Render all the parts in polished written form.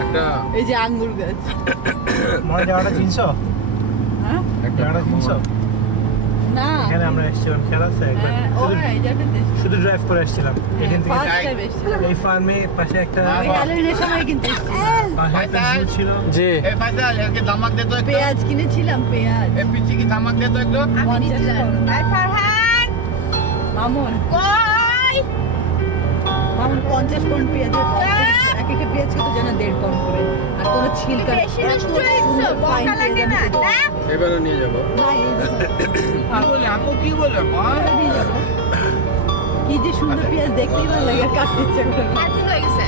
একটা এই যে আঙ্গুর গাছ মনে জায়গাটা চিনছো? হ্যাঁ জায়গাটা চিনছো? না এখানে আমরা এসেছিলাম খেলা আছে একবার ও হ্যাঁ এই জায়গাটা শুধু ড্রাইভ করে এসেছিলাম এখান থেকে ফার্স্ট টাইম এসেছিলাম এই ফার্মে পাশে একটা আমি হ্যালোইনের সময় কিন্তু পাশে একটা zoo ছিল জি ए फैसल के धमक दे तो एक পেঁয়াজ কিনেছিলাম পেঁয়াজ ए पिच्ची की धमक दे तो एक तो আর ফারহান মামুন কই মামুন 50 পাউন্ড পেঁয়াজের এক একটা পেঁয়াজ কত জানা 1.5 পাউন্ড করে আর কোন ছিলকা বেশি নষ্ট হইছে বকা লাগে না না এবারে নিয়ে যাব की बोले हमको की बोले मां কি যে সুন্দর পেঁয়াজ দেখতেই ভালো লাগে আর কাটতে ইচ্ছা করে কাটতে হয়ে গেছে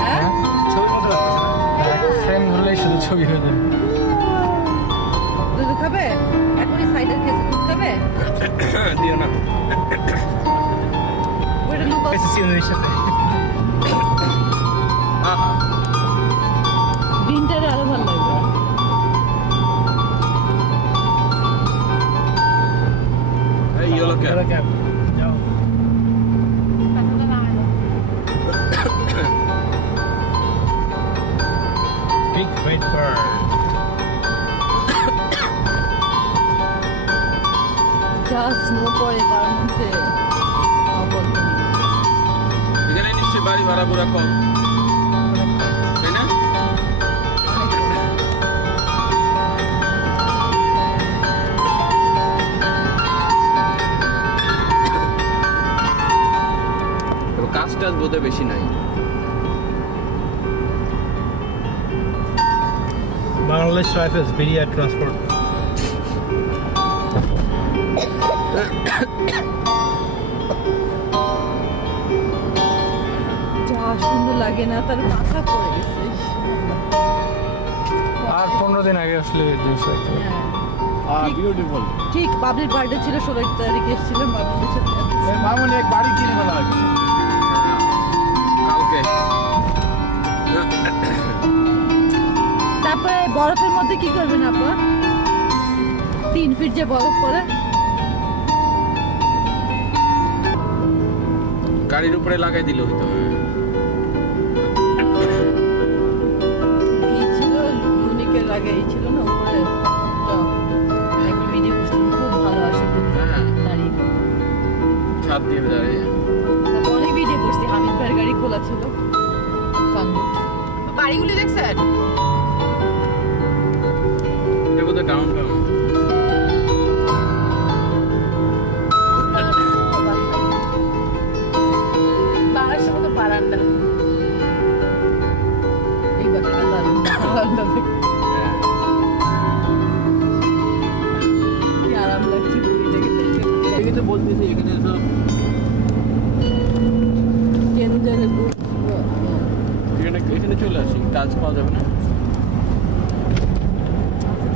হ্যাঁ ছবির মতো লাগছে ফ্রেম ধরলেই শুধু ছবি হয়ে যাবে দুধ খাবে এখনই সাইডের খেতে দুধ খাবে দিও না ওটা লুক এসএসসি এর সাথে গ্রিনটারে আরো ভালো লাগবে এই ইয়েলো ক্যাপ ক্যাপ যাও Big white bird. যা স্নো পড়ে তার মধ্যে এখানে নিশ্চয়ই বাড়ি ভাড়া পুরা কম তাই না কাজ টাজ বোধহয় বেশি নাই Bangladesh Rifles Beria Transport. যা সুন্দর লাগে না তার মাথা পড়ে গেছে আর 15 দিন আগে আসলে হ্যাঁ। ब्यूटीफुल ঠিক বাবলির বার্থডে ছিল 16 তারিখে এসেছিলাম বাবলির সাথে ए मामू ने एक गाड़ी किने वाला है কালকে তারপরে বরফের মধ্যে কি করবেন আপা 3 ফিট যে বরফ পড়ে গাড়ির উপরে লাগাই দিলে হইতো এই ছিল ইউনিকের আগে এই ছিল না উপরে একটা ভিডিও করছিলাম খুব ভালো আসে হ্যাঁ দাঁড়িয়ে ছাদ দিয়ে দাঁড়িয়ে অনেক ভিডিও করছি হামিদ ভাইয়ের গাড়ি খোলা ছিল ফাঙ্গুট গাড়িগুলি দেখছেন এটা বোধহয় ডাউন টাউন বাংলাদেশের মতো বারান্দা এই বাচ্চাটা দারুণ বারান্দা থেকে কি আরাম লাগছে পুরীটাকে দেখে এখানে তো বলতেছি এখানে সব কেন্দ্রের এখানে চলে আসি কাজ পাওয়া যাবে না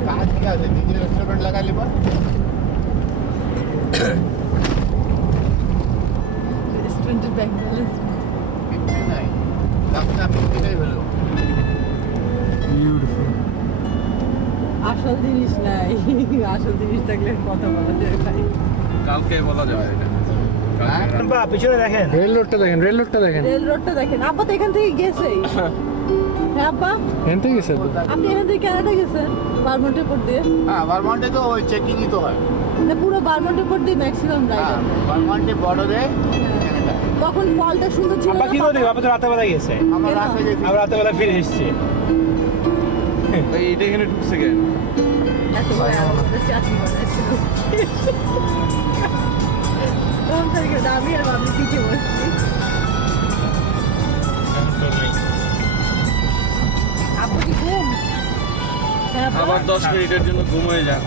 कहां क्या है दीदी रेस्टोरेंट लगा ले बा রেস্টুরেন্টের ব্যাংক ব্যালেন্স कितने नहीं लगता कितने बोलो বিউটিফুল আসল জিনিস নাই আসল জিনিস থাকলে কথা বলা যায় ভাই কালকে বলা যাবে এটা বা পিছনে দেখেন রেল রোডটা দেখেন রেল রোডটা দেখেন আব্বা তো এখান থেকে গেছে হ্যাঁ আব্বা এখান থেকে গেছে আপনি এখান থেকে কানাডা গেছেন বারমন্টের পর দিয়ে हां वर्मोंटे तो चेकिंग ही तो है না পুরো বারমন্টের পর দিয়ে ম্যাক্সিমাম রাইড हां वर्मोंटे बॉर्डर है তখন ফলটা সুন্দর ছিল আব্বা না, কি করে পাতা- আব্বা তো রাতে বেলা গেছে हम কেন? रात में गए আমরা রাতে বেলা ফিরে এসেছি এইটা এখানে ঢুকছে কেন এত বড় আমাদের চাচি বানাইছিল। কোন তারিখে আমি আর বাবলি পিছিয়ে বসছি আপু কি ঘুম হ্যাঁ আব্বা? আবার 10 মিনিটের জন্য ঘুম হয়ে যাক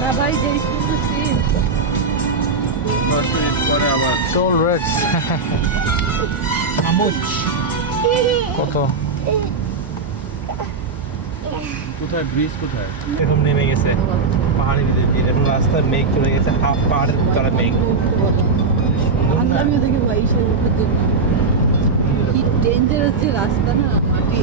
না ভাই যে সুন্দর সিন 10 মিনিট পরে আবার টোল রেটস আমুচ কত কোথায় ব্রিজ কোথায় এরকম নেমে গেছে পাহাড়ের ভিতর দিয়ে এখন রাস্তার মেঘ চলে গেছে হাফ পাহাড়ের তলা মেঘ আমিও দেখি ভাই সে কি ডেঞ্জারাস যে রাস্তা না মাটি